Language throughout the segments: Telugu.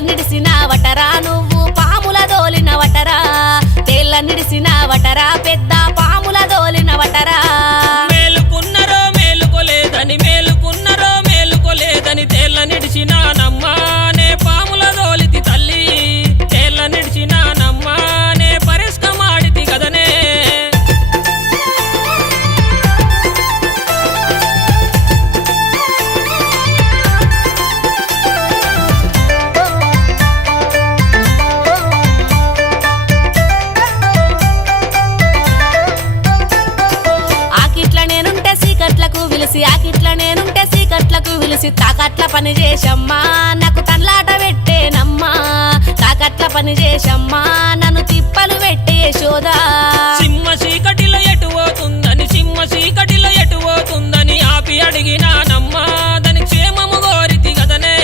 నిడిసినావటరా నువ్వు పాముల దోలినవటరా తేళ్ళ నిడిసినావటరా పెద్ద పాముల దోలినవటరా మేలుకున్నరో మేలుకోలేదని మేలుకున్నరో మేలుకోలేదని తేళ్ళ నిడిచినానమ్మా నే పాముల దోలితి తల్లి తేళ్ళ నిడిచినానమ్మా నే పరిష్కమాడితి కదనే ఆకిట్ల నేనుంటే సీకట్లకు విలిసి తాకట్ల పని చేసమ్మా నాకు తన్లాట పెట్టేనమ్మా తాకట్ల పని చేసమ్మా నన్ను తిప్పలు పెట్టే యశోదా సింహ చీకటిలో ఎటు పోతుందని సింహ చీకటిలో ఎటు పోతుందని ఆపి అడిగినానమ్మా దాని క్షేమము గోరితి గదనే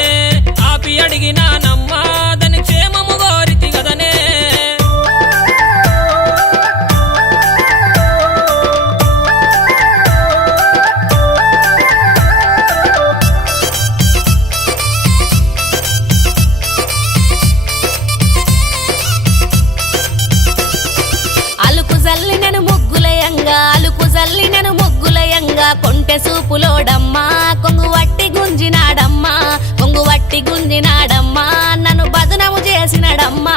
ఆపి అడిగినానమ్మా దాని క్షేమము గోరితి గదనే కొంటె సూపులోడమ్మా కొంగు వట్టి గుంజినాడమ్మా కొంగు వట్టి గుంజినాడమ్మా నన్ను బదునము చేసినాడమ్మా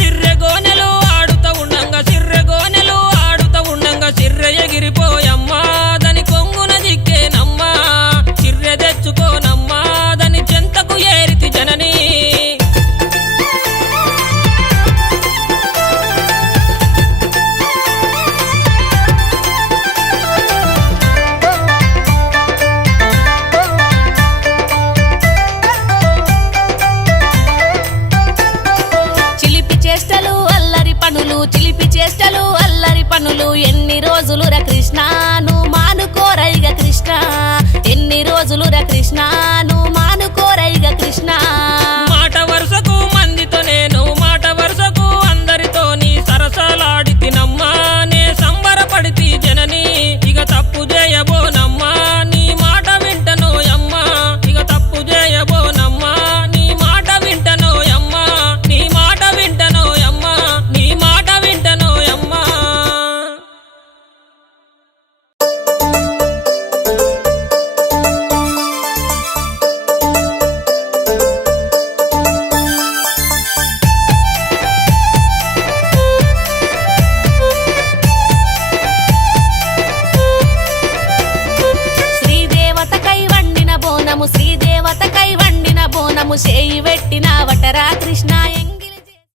చిర్రెగోనెలు ఆడుతూ ఉండంగా చిర్రెగోనెలు ఆడుతూ ఉండంగా చిర్రె ఎగిరిపోయమ్మా దాని కొంగున దిక్కేనమ్మా చిర్రె తెచ్చుకోనమ్మా దాని చెంతకు ఏరితి జనని చేష్టలు అల్లరి పనులు ఎన్ని రోజులురా కృష్ణ నువ్వు మానుకోరైగా కృష్ణ ఎన్ని రోజులురా కృష్ణ